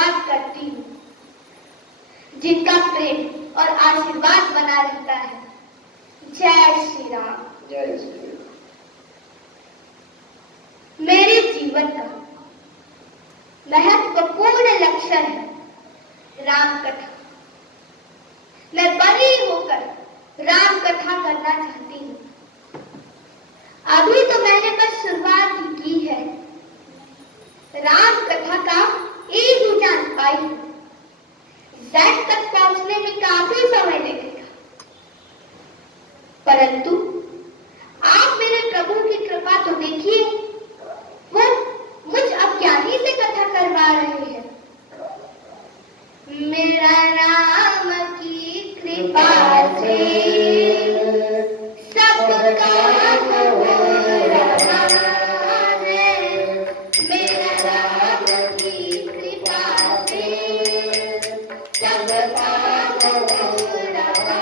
धन्यवाद करती हूँ, जिनका प्रेम और आशीर्वाद बना रहता है। जय श्री राम। जय श्री राम। मेरे जीवन का महत्वपूर्ण लक्षण है राम कथा। मैं बड़ी होकर राम कथा करना चाहती हूँ। अभी तो मैंने बस शुरुआत ही की है। राम कथा का एक ही जान पाई, ज़ैड तक पहुंचने में काफी समय लगेगा, परंतु आप मेरे प्रभु की कृपा तो देखिए, वो मुझ अज्ञानी से कथा करवा रहे हैं। मेरा राम की कृपा से सब काम हो रहा है। मेरा राम की कृपा से सब काम हो रहा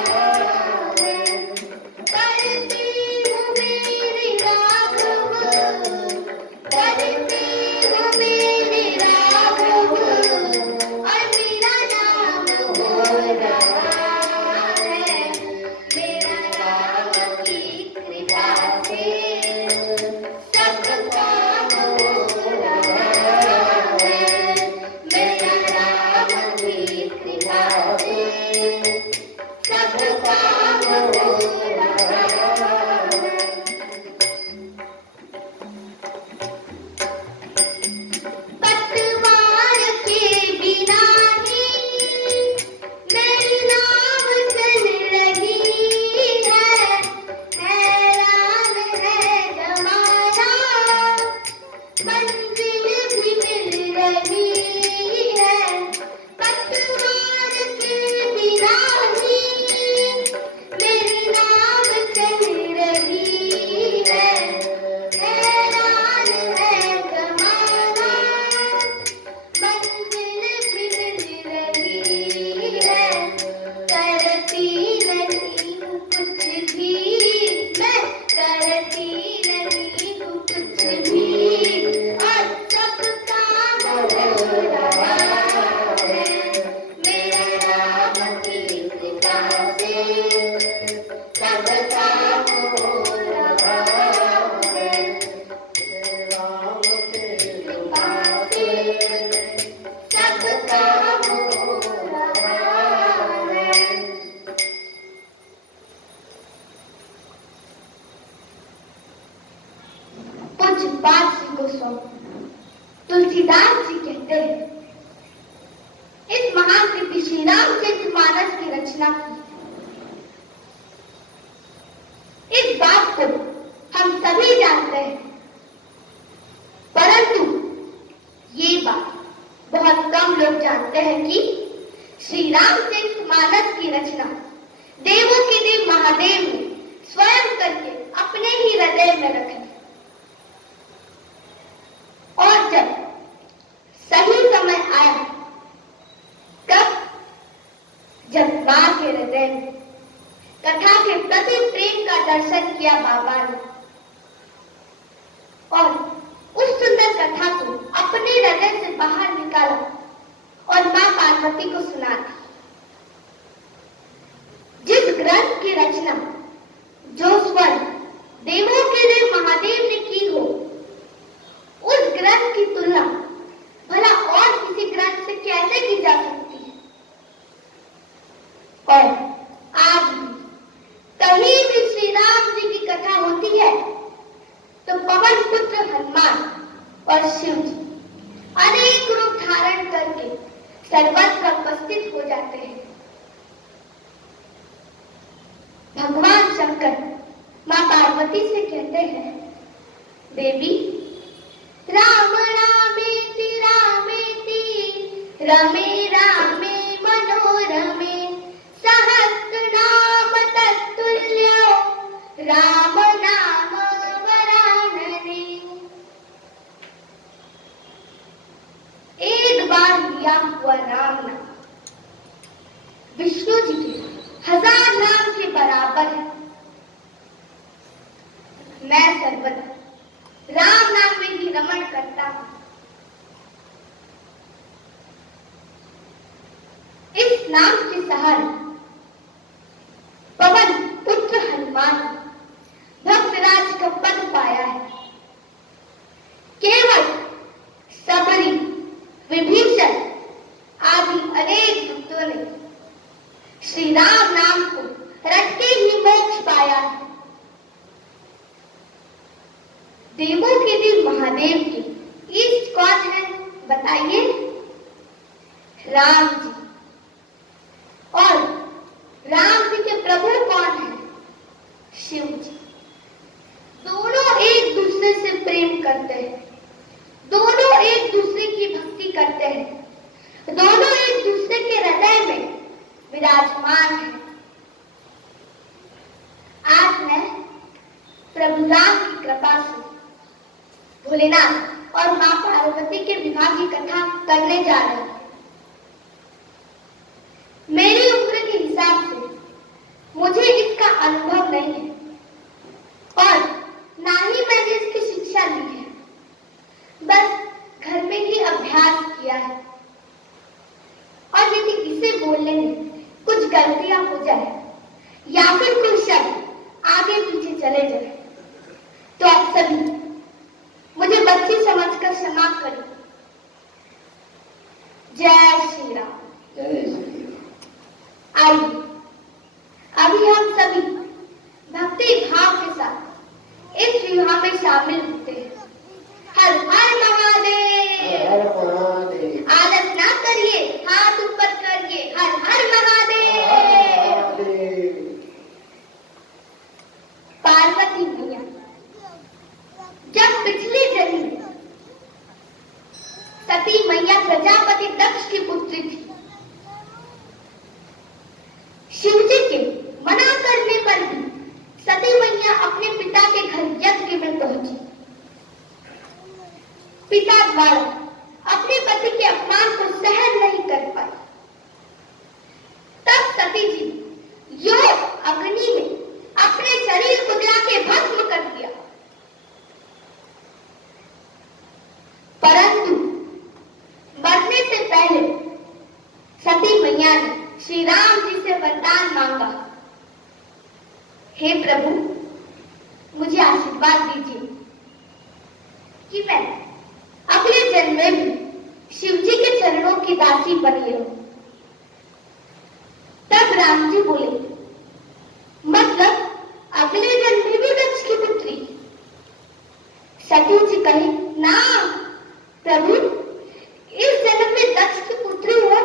है। करती हूँ मेरी राघव, करती हूँ मेरी राघव, और मेरा नाम हो रहा है। मेरा राम की कृपा से सब काम हो रहा है। मेरा राम की कृपा से सब काम हो रहा है। पतवार के बिना ही मेरी नाव चल रही है। हैरान है जमाना, मंजिल भी मिल रही है। पतवार के बिना ही मेरी नाव चल रही है। हैरान है जमाना, मंजिल भी मिल रही है। करती नहीं हूँ कुछ भी, मैं करती नहीं हूँ कुछ भी, और सब काम हो रहा है। मेरा राम की कृपा से सब काम हो रहा है। राम के कृपा से सब काम हो रहा है। पूज्य पाद श्री गोस्वामी तुलसीदास जी कहते हैं, इस महान कृति श्री रामचरितमानस की रचना की। इस बात को हम सभी जानते हैं, परंतु ये बात बहुत कम लोग जानते हैं कि श्री रामचरितमानस की रचना देवों के देव महादेव ने स्वयं करके अपने ही हृदय में रखी। और जब सही समय आया, कब? जब मां के हृदय में कथा के प्रति प्रेम का दर्शन किया बाबा ने, और उस सुंदर कथा को अपने हृदय से बाहर निकाला और मां पार्वती को सुना दी। जिस ग्रंथ की रचना जो स्वयं देवों के देव महादेव ने की हो, उस ग्रंथ की तुलना भला और किसी ग्रंथ से कैसे की जा सकती है? और आज भी कहीं भी श्री राम जी की कथा होती है तो पवन पुत्र हनुमान और शिव जी अनेक रूप धारण करके सर्वत्र उपस्थित हो जाते हैं। भगवान शंकर मां पार्वती से कहते हैं, देवी राम रामेति रामेति रमे रामे मनोरमे सहस्रनाम तत्तुल्यो राम नाम वरानने। एक बार लिया हुआ राम नाम विष्णु जी के 1000 नाम के बराबर है। मैं सर्वदा राम नाम में ही रमण करता हूं। किस नाम के सहारे पवन पुत्र हनुमान भक्तराज का पद पाया है। केवल सबरी, विभीषण आदि अनेक भक्तों ने श्री राम नाम को रट के ही मोक्ष पाया है। देवों के देव महादेव के ईष्ट कौन है बताइए? राम जी। और राम जी के प्रभु कौन है? शिव जी। दोनों एक दूसरे से प्रेम करते हैं, दोनों एक दूसरे की भक्ति करते हैं, दोनों एक दूसरे के हृदय में विराजमान है। आज मैं प्रभु राम की कृपा से भोलेनाथ और मां पार्वती के विवाह की कथा करने जा रहे हैं। मेरी उम्र के हिसाब से मुझे इसका अनुभव नहीं है और ना ही मैंने इसकी शिक्षा ली है, बस घर में ही अभ्यास किया है। और यदि इसे बोलने में कुछ गलतियां हो जाए या फिर कोई शब्द आगे पीछे चले जाए तो आप सभी मुझे बच्ची समझकर क्षमा करें। जय श्री राम। जय श्री राम। आइए अभी हम सभी भक्ति भाव के साथ इस विवाह में शामिल होते हैं। हर हर महादेव। हर हर महादेव। आलस ना करिए, हाथ ऊपर करिए। हर हर महादेव। महादेव। पार्वती मैया जब पिछले जन्म में सती मैया प्रजापति दक्ष की पुत्री थी, शिव जी के मना करने पर भी सती मैया अपने पिता के घर यज्ञ में पहुंची। पिता द्वारा अपने पति के अपमान को सहन नहीं कर पाई। तब सती जी योग अग्नि में अपने शरीर को जला के भस्म कर दिया। परंतु मरने से पहले सती मैया ने श्री राम जी से वरदान मांगा, हे प्रभु मुझे आशीर्वाद दीजिए कि मैं अगले जन्म में भी शिव जी के चरणों की दासी बनी रहूं। तब राम जी बोले, मतलब अगले जन्म में भी दक्ष की पुत्री? सती जी कहे, ना प्रभु, इस जन्म में दक्ष की पुत्री हो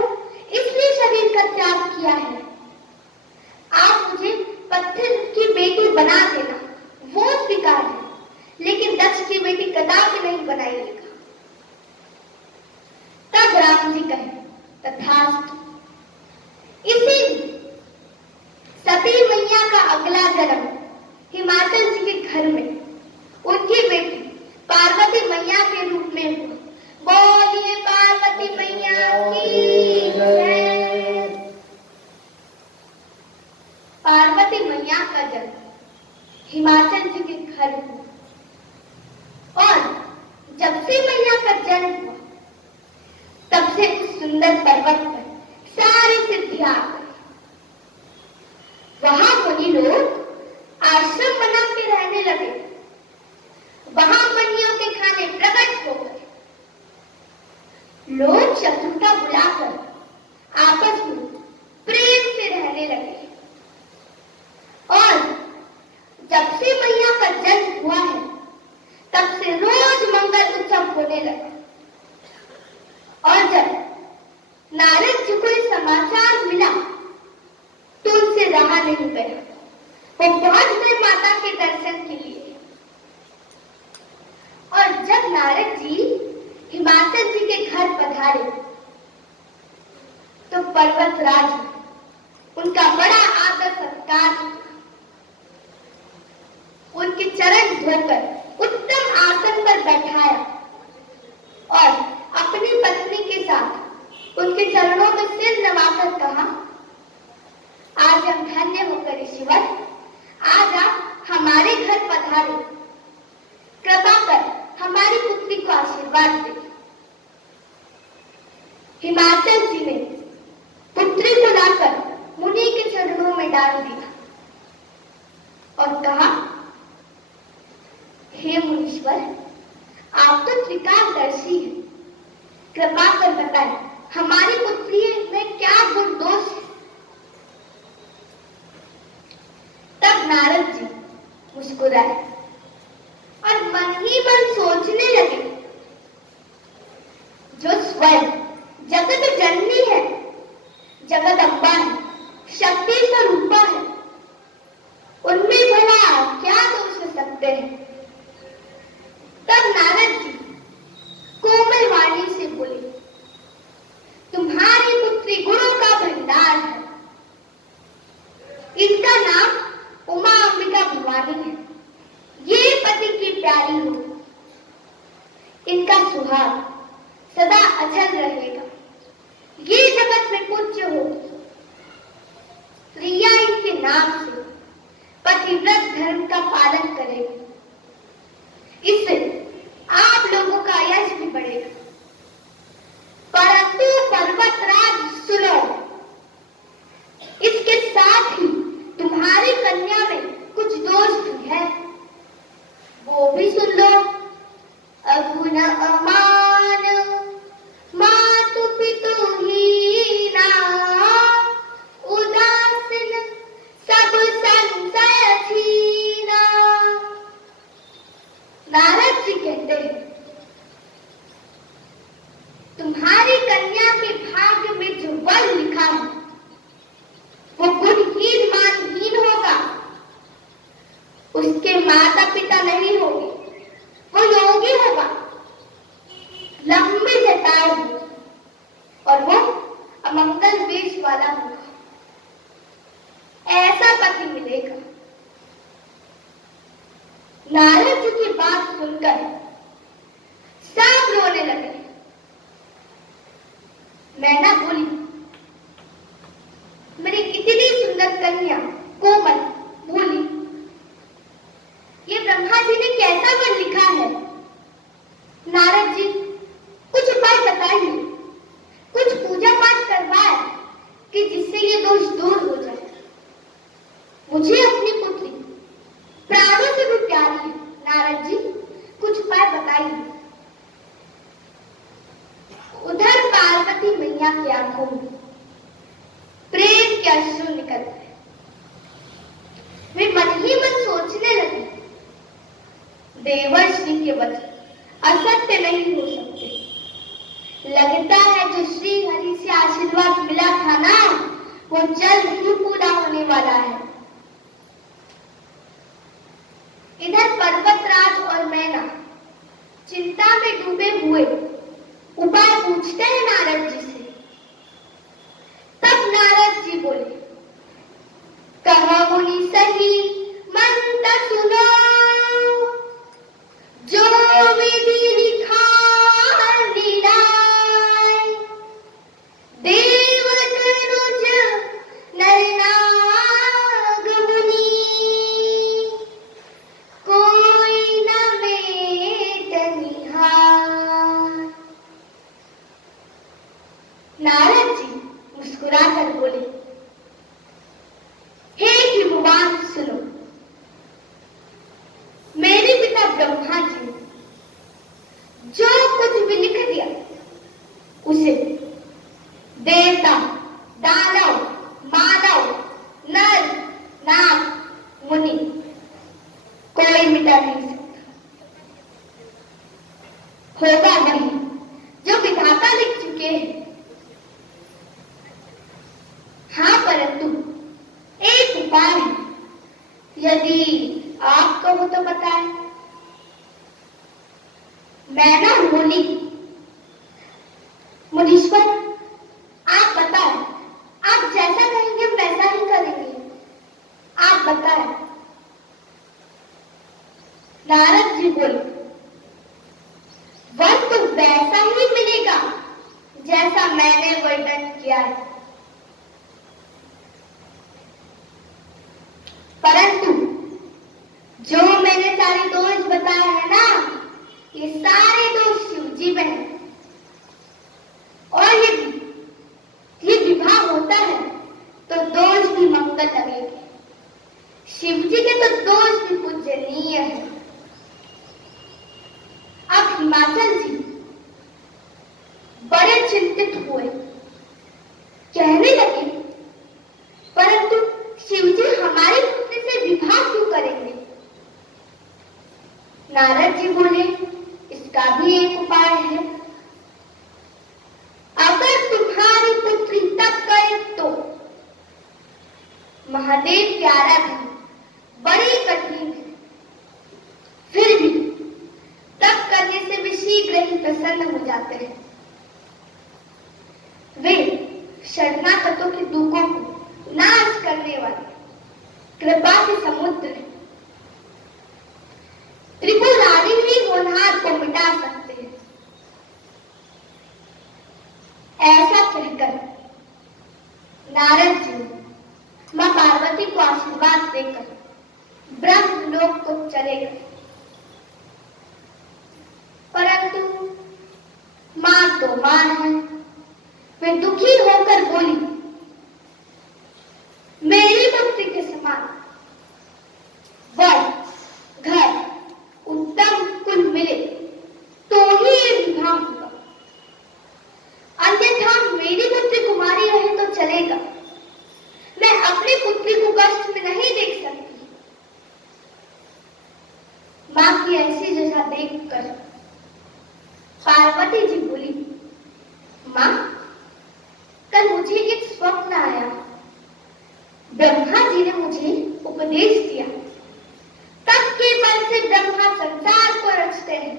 इसलिए शरीर का त्याग किया है। आप मुझे पत्थर की बेटी बना देना वो स्वीकार है, लेकिन दक्ष की बेटी कदापि नहीं बनाइएगा। तब राम जी कहे, तथास्तु। इसी सती मैया का अगला जन्म हिमाचल जी के घर में उनकी बेटी पार्वती मैया के रूप में हुआ। बोलिए पार्वती मैया की जय। पार्वती मैया का जन्म हिमाचल जी के घर हुआ और जब से मैया का जन्म हुआ तब से उस सुंदर पर्वत पर सारी सिद्धियां आ गई। वहां मुनि लोग आश्रम बना के रहने लगे। वहां मनियों के खाने प्रकट हो गए। लोग शत्रुता बुलाकर आपस में प्रेम से रहने लगे। और जब से मैया का जन्म हुआ है तब से रोज मंगल उत्सव होने लगा। और जब नारद जी को ये समाचार मिला तो उनसे रहा नहीं गया। वो पहुंच गए माता के दर्शन के लिए। और जब नारद जी हिमाचल जी के घर पधारे तो पर्वतराज ने उनका बड़ा आदर सत्कार किया। उनके चरण धोकर उत्तम आसन पर बैठाया और अपनी पत्नी के साथ उनके चरणों में सिर नवाकर कहा, आज हम धन्य होकर ईश्वर, आज आप हमारे घर पधारे, कृपा कर हमारी पुत्री को आशीर्वाद दे। हिमाचल जी ने पुत्री को कृपा कर बताएं, हमारी पुत्री में क्या गुण दोष है? तब नारद जी मुस्कुराए और मन ही मन सोचने लगे, जो स्वयं जगत जननी है, जगत अम्बा है, शक्ति स्वरूपा है, उनमें भला क्या दोष हो सकते हैं? तब नारद जी कोमल वाणी से बोले, तुम्हारी पुत्री गुणों का भंडार है। इनका नाम उमा अंबिका भवानी है। ये पति की प्यारी हो, इनका सुहाग सदा अचल रहेगा। ये जगत में पूज्य हो, प्रिया इनके नाम से पतिव्रत धर्म का पालन करेगी। इससे आप लोगों का यश भी बढ़ेगा। परंतु पर्वतराज सुनो, इसके साथ ही तुम्हारी कन्या में कुछ दोष भी है, वो भी सुन लो। अगुण अमान, मातु पितु हीना, उदासीन सब संशय छीना। नारद जी कहते हैं, तुम्हारी कन्या के भाग्य में जो वर लिखा है वो गुणहीन मानहीन होगा। उसके माता पिता नहीं होंगे, वो योगी होगा, लंबी जटाओ और वो अमंगल वेश वाला होगा। ऐसा पति मिलेगा। नारद जी की बात सुनकर सब रोने लगे। मैना बोली, मेरी इतनी सुंदर कन्या कोमल बोली, ये ब्रह्मा जी ने कैसा वर लिखा है? नारद जी कुछ उपाय बताइए, कुछ पूजा पाठ करवाए कि जिससे ये दोष दूर हो जाए। मुझे अपनी पुत्री प्राणों से भी प्यारी है। नारद जी कुछ उपाय बताइए। उधर पार्वती मैया की आंखों में प्रेम के अश्रु निकल गए। वे मन ही मन सोचने लगे, देवर्षि के वचन असत्य नहीं हो सकते। लगता है जो श्री हरि से आशीर्वाद मिला था ना, वो जल्द ही पूरा होने वाला है। इधर पर्वतराज और मैना चिंता में डूबे हुए उपाय पूछते हैं नारद जी से। तब नारद जी बोले, कहा मुनि सही मंत्र सुनो, जो विधि लिखा निराय, देव तनुज नर नाग मुनि, कोई न मेट निहार। नारद जी मुस्कुराकर बोले, हे भगवान सुनो, मेरे पिता ब्रह्मा जी ने जो कुछ भी लिख दिया उसे देवता, दानव, मानव, नर, नाग, मुनि कोई मिटा नहीं सकता। होगा नहीं जो विधाता लिख चुके हैं। हाँ, परंतु एक उपाय है, यदि आप कहो तो बताएं। मैना बोली, मुनीश्वर आप बताएं, आप जैसा कहेंगे वैसा ही करेंगे, आप बताएं। नारद जी बोले, वर तो वैसा ही मिलेगा जैसा मैंने वर्णन किया है, परंतु जो मैंने सारे दोष बताए हैं ना, ये सारे दोष शिव जी में है। और ये विवाह होता है तो दोष भी मंगल लगेंगे। शिव जी के तो दोष भी पूजनीय है। अब हिमाचल जी चिंतित हुए। कहने लगे, परंतु शिवजी हमारी पुत्री से विवाह क्यों करेंगे? नारद जी बोले, इसका भी एक उपाय है। अगर तुम्हारी पुत्री तप करे तो। महादेव की आराधना बड़ी कठिन है, फिर भी तप करने से वे शीघ्र ही प्रसन्न हो जाते हैं। वे शरणागतों के दुखों को नाश करने वाले कृपा के समुद्र हैं। त्रिपुरारी ही होनहार को मिटा सकते हैं। ऐसा कहकर नारद जी मां पार्वती को आशीर्वाद देकर ब्रह्मलोक को चले गए। परंतु मां तो मां है। वे दुखी होकर बोली, मेरी पुत्री के समान वर, घर, उत्तम कुल मिले तो ही ये विवाह होगा, अन्यथा मेरी पुत्री कुमारी रहे तो चलेगा। मैं अपनी पुत्री को कष्ट में नहीं देख सकती। मां की ऐसी दशा देखकर पार्वती जी बोली, मां, कल मुझे एक स्वप्न आया। ब्रह्मा जी ने मुझे उपदेश दिया, तप के बल से ब्रह्मा संसार को रचते हैं,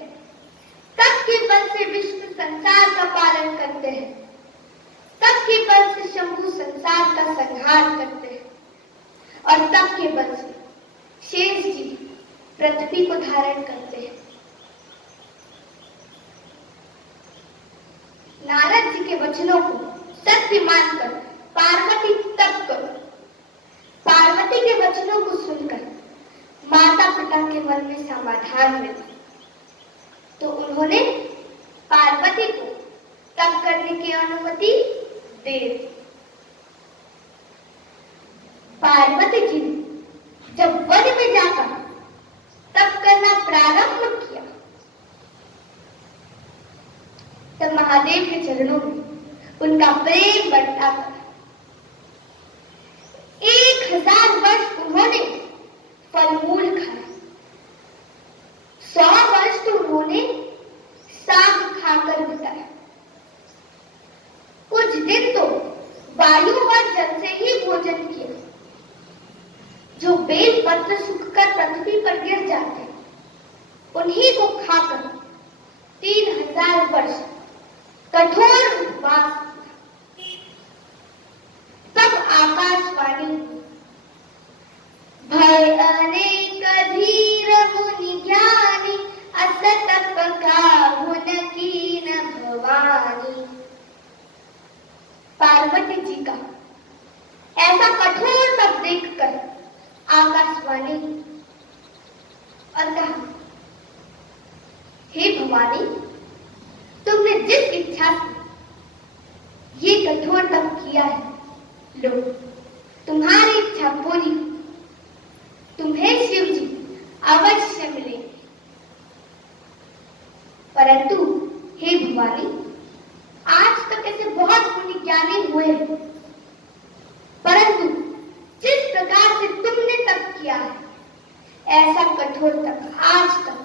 तप के बल से विष्णु संसार का पालन करते हैं, तप के बल से शंभु संसार का संहार करते हैं, और तप के बल से शेष जी पृथ्वी को धारण करते हैं। नारद जी के वचनों को सत्य मानकर पार्वती तप करो। पार्वती के वचनों को सुनकर माता पिता के मन में समाधान मिला, तो उन्होंने पार्वती को तप करने की अनुमति दे दी। पार्वती जी ने जब वन में जाकर तप करना प्रारंभ किया, तब महादेव के चरणों में उनका प्रेम बढ़ता था। 1000 वर्ष उन्होंने फलमूल खाया, 100 वर्ष तो उन्होंने साग खाकर बिताया, कुछ दिन तो वायु और जल से ही भोजन किया। जो बेल पत्र सूखकर पृथ्वी पर गिर जाते, उन्हीं को खाकर 3000 वर्ष कठोर उपवास। तब आकाशवाणी, भय अनेक धीर मुनि ज्ञानी, अस तप काहुन कीन भवानी। पार्वती जी का ऐसा कठोर तप देखकर आकाशवाणी और कहा, हे भवानी, तुमने जिस इच्छा से ये कठोर तप किया है, लो, तुम्हारी इच्छा पूरी। तुम्हें शिव जी अवश्य मिलेंगे। परंतु हे भवानी, आज तक ऐसे बहुत मुनि ज्ञानी हुए हैं, परंतु जिस प्रकार से तुमने तप किया है, ऐसा कठोर तप आज तक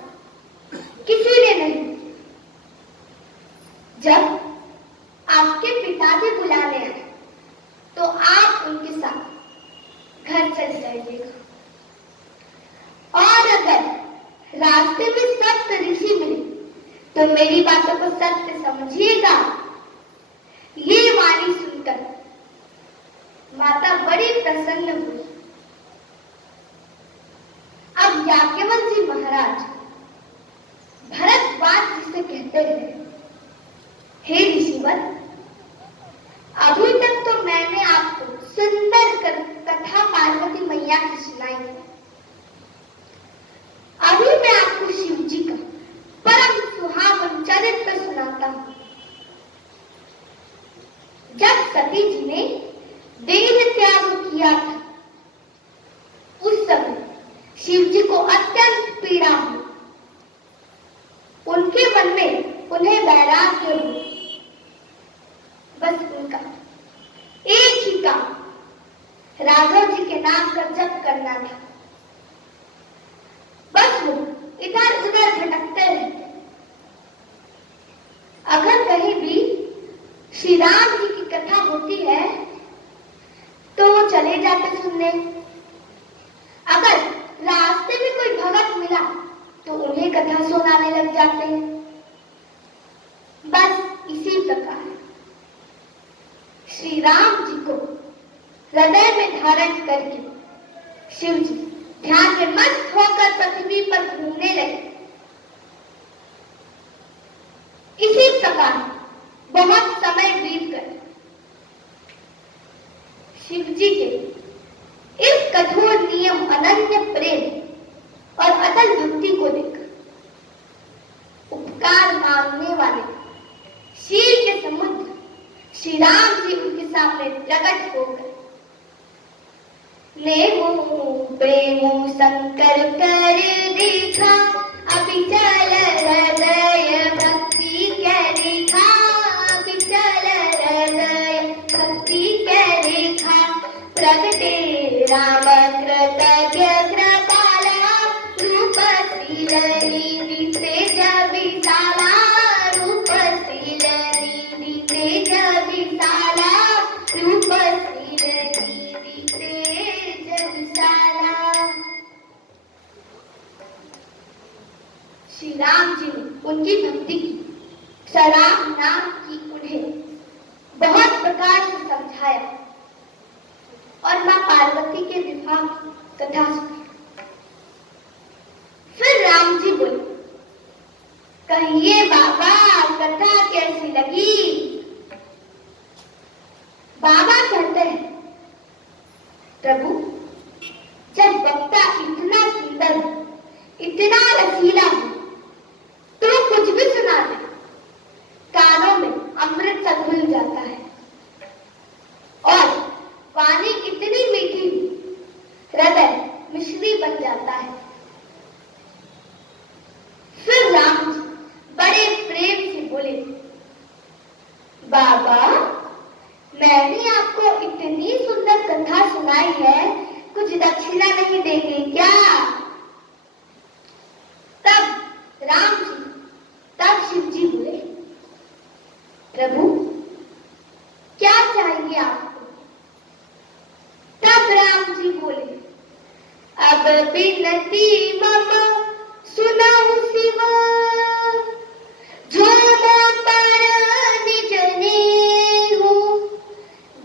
किसी ने नहीं। जब आपके पिताजी बुलाने आए, तो आप उनके साथ घर चल जाइएगा, और अगर रास्ते में सप्त ऋषि मिले तो मेरी बातों को सत्य समझिएगा। ये वाणी सुनकर माता बड़ी प्रसन्न हुई। अब याज्ञवल्क्य महाराज भरद्वाज जी से कहते हैं, हे ऋषिवर, अभी तक तो मैंने आपको सुंदर कथा पार्वती मैया की सुनाई है। अभी मैं आपको शिव जी का परम सुहावन चरित्र सुनाता हूं। जब सती जी ने देह त्याग किया था, उस समय शिव जी को अत्यंत पीड़ा हुई। उनके मन में उन्हें वैराग्य हुआ। राघव जी के नाम का जप करना था। बस वो इधर उधर भटकते रहते। अगर कहीं भी श्री राम जी की कथा होती है तो वो चले जाते सुनने। अगर रास्ते में कोई भगत मिला तो उन्हें कथा सुनाने लग जाते हैं। बस इसी प्रकार श्री राम जी को हृदय में धारण करके शिव जी ध्यान में मस्त होकर पृथ्वी पर घूमने लगे। इसी प्रकार बहुत समय बीत गए। शिव जी के इस कठोर नियम, अनन्य प्रेम और अटल भक्ति को देखकर उपकार मांगने वाले शील के समुद्र श्री राम जी उनके सामने प्रकट हो गए। नेमु प्रेमु शंकर कर देखा, अविचल हृदय भक्ति के रेखा, अविचल हृदय भक्ति के रेखा, प्रगटे राम कृतज्ञ कृपाला, रूपशील निधि तेज विशाला, रूपशील निधि तेज विशाला, रूपशील निधि तेज विशाला। श्री राम जी ने उनकी भक्ति की सराह नाम की उन्हें बहुत प्रकार से समझाया और मां पार्वती के विवाह की कथा सुनाई। फिर राम जी बोले, कहिए बाबा कथा कैसी लगी? बाबा कहते हैं, प्रभु जब वक्ता इतना सुंदर, इतना रसीला हो तो कुछ भी सुना दे, कानों में अमृत सा घुल जाता है। और वाणी इतनी मीठी, हृदय मिश्री बन जाता है। फिर राम जी बड़े प्रेम से बोले, बाबा मैंने आपको इतनी सुंदर कथा सुनाई है, कुछ दक्षिणा नहीं देंगे क्या? तब शिव जी बोले, प्रभु क्या चाहिए आपको? तब राम जी बोले, अब बिनती मम सुनहु शिव, जो पर निज नेहु,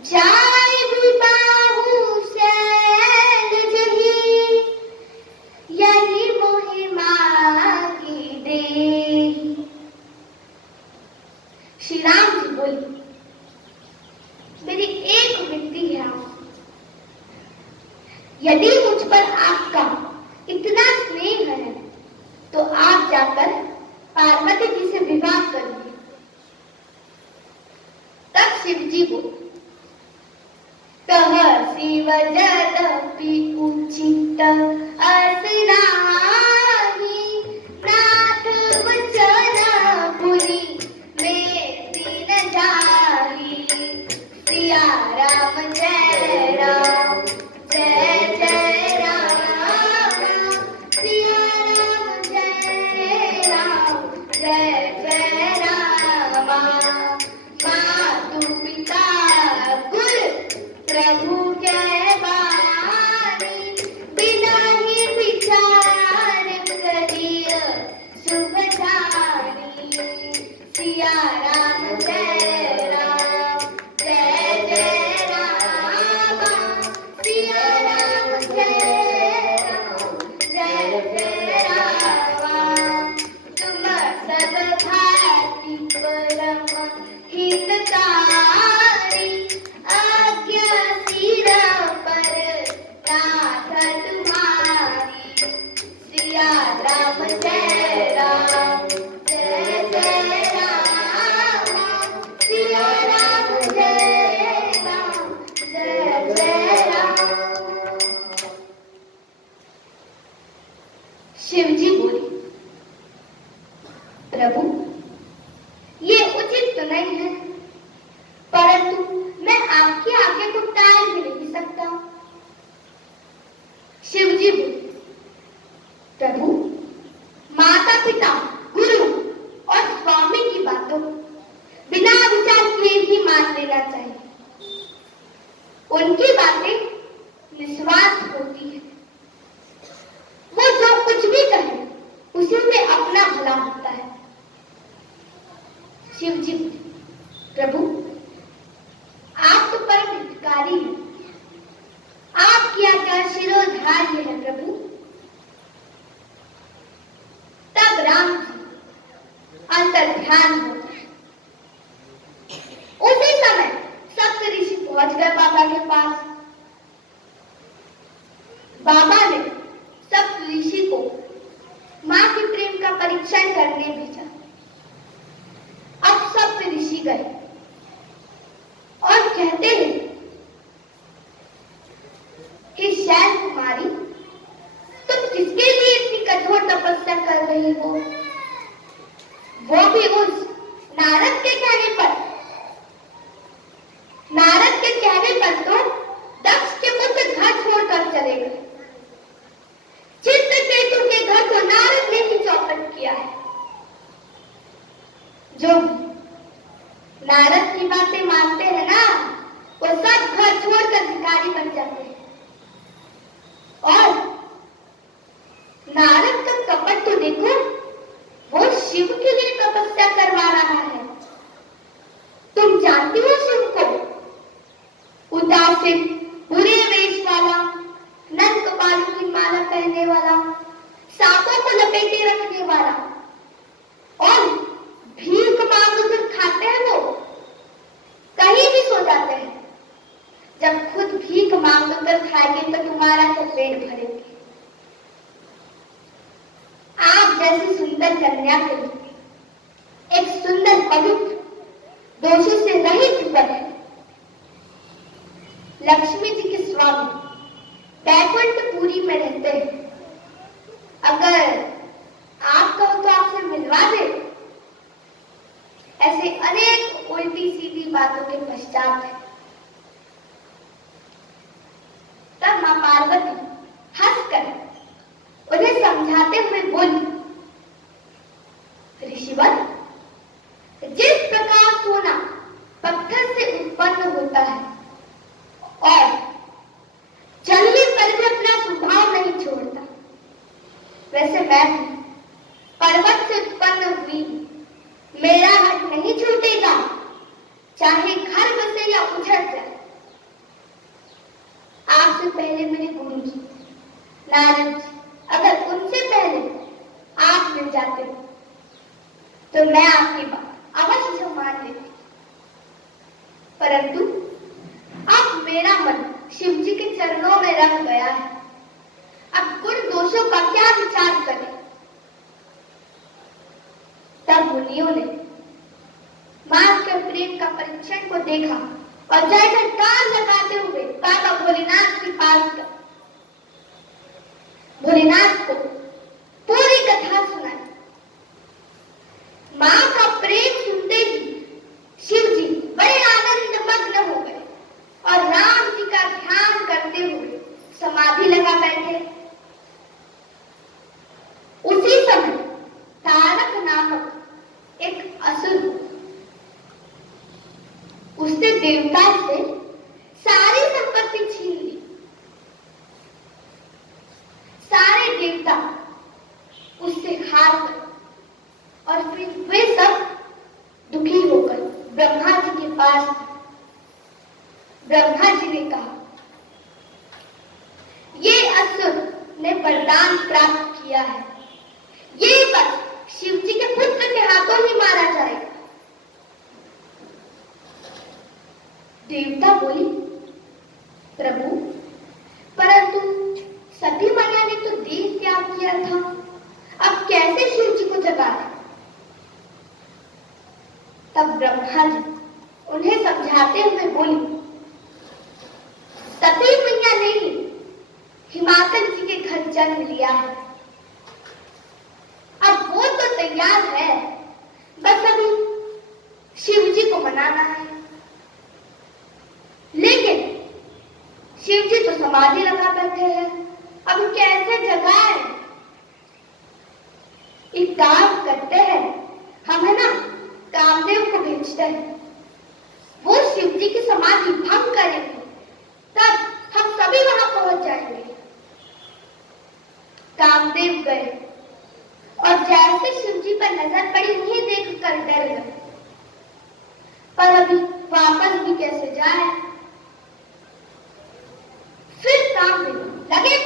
जाय विबाहु सैल जही, यही मोहि मांगी देहि। श्री राम जी बोले, मेरी एक विनती है आपसे, यदि मुझ पर आपका इतना स्नेह है तो आप जाकर पार्वती जी से विवाह कर लीजिए। तब शिव जी बोले, कह शिव जदपि उचित अस नाही, नाथ वचन पुनि में दिन जाही, सिया राम जय राम, जय जय राम, सिया राम जय राम, जय जय राम। मातु पिता गुरु प्रभु के बानी, बिना ही विचार उनकी बातें निस्वार्थ होती है। वो जो कुछ भी कहे उसी में अपना भला होता है। शिव जी, प्रभु आप तो परम हितकारी हैं। आपकी आज्ञा शिरोधार्य है प्रभु। तब राम जी अंतर ध्यान हो गए। उसी समय सप्त ऋषि पहुंच गए बाबा के पास। बाबा ने सप्त ऋषि को मां के प्रेम का परीक्षण करने भेजा। अब सप्त ऋषि गए और कहते हैं कि शैल कुमारी, तुम किसके लिए इतनी कठोर तपस्या कर रही हो? वो भी उस नारद के कहने पर। नारद के कहने पर तो दक्ष के पुत्र घर छोड़कर चले गए। चित्रकेतु के घर को नारद ने ही चौपट किया है। जो नारद की बातें मानते हैं ना, वो सब घर छोड़कर भिखारी बन जाते हैं। और नारद का कपट तो देखो, वो शिव के लिए तपस्या करवा रहा है। तुम जानती हो शिव को? उदासीन, बुरे वेश वाला, नंद कपालों की माला पहनने वाला, सांपों को लपेटे रखने वाला, और भीख मांगकर खाते हैं वो। कहीं भी सो जाते हैं। जब खुद भीख मांगकर खाएंगे तो तुम्हारा तो पेट भरेंगे। आप जैसी सुंदर कन्या के लिए एक सुंदर, पवित्र, दोषों से रहित वर है। लक्ष्मी जी के स्वामी बैकुंठपुरी में रहते हैं। अगर आप कहो तो आपसे मिलवा दे। ऐसे अनेक उल्टी सीधी बातों के पश्चात है। तब मां पार्वती हंसकर उन्हें समझाते हुए बोली, ऋषिवर, जिस प्रकार सोना पत्थर से उत्पन्न होता है और जलने पर भी अपना स्वभाव नहीं छोड़ता, वैसे मैं भी पर्वत से उत्पन्न हुई। मेरा हट नहीं छूटेगा, चाहे घर बसे या उजड़ जाए। आपसे पहले मेरे गुरु जी नारद जी, अगर उनसे पहले आप मिल जाते तो मैं आपकी बात अवश्य मान लेती। परंतु अब मेरा मन शिव जी के चरणों में रंग गया है। अब गुण दोषों का क्या विचार करें? तब मुनियों ने मां के प्रेम का परीक्षण को देखा और जय जयकार लगाते हुए बाबा भोलेनाथ के पास गए। भोलेनाथ को पूरी कथा सुनाई। मां का प्रेम सुनते ही शिव जी बड़े आनंद मग्न हो गए और राम जी का ध्यान करते हुए समाधि लगा बैठे। उसी समय तारक नामक एक असुर, उसने देवता से सारी संपत्ति छीन ली। सारे देवता उससे हार गए और फिर वे सब दुखी होकर ब्रह्मा जी के पास गए। ब्रह्मा जी ने कहा, ये असुर ने वरदान प्राप्त किया है, ये बस शिव जी के पुत्र के हाथों ही मारा जाएगा। देवता बोली, प्रभु, परंतु सती मैया ने तो देह त्याग किया था, अब कैसे शिव जी को जगाए? तब ब्रह्मा जी उन्हें समझाते हुए बोली, सती मैया ने हिमाचल जी के घर जन्म लिया है। अब वो तो तैयार है, बस अभी शिव जी को मनाना है। लेकिन शिव जी तो समाधि लगा बैठे हैं, अब कैसे जगाए? एक काम करते हैं, हम है ना कामदेव को भेजते हैं, वो शिव जी की समाधि भंग करेंगे महादेव गए और जैसे शिव जी पर नजर पड़ी उन्हें देखकर डर गए, पर अभी वापस भी कैसे जाए। फिर काम में लगे